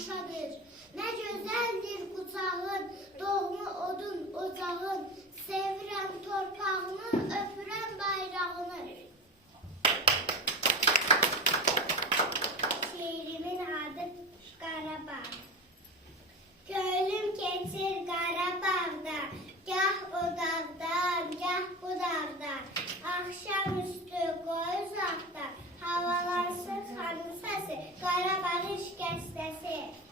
yumuşadır. Ne güzeldir kucağın, doğma odun ocağın, sevirəm torpağını, öpürəm bayrağını. Şeirimin adı Qarabağ. Göylə कैसे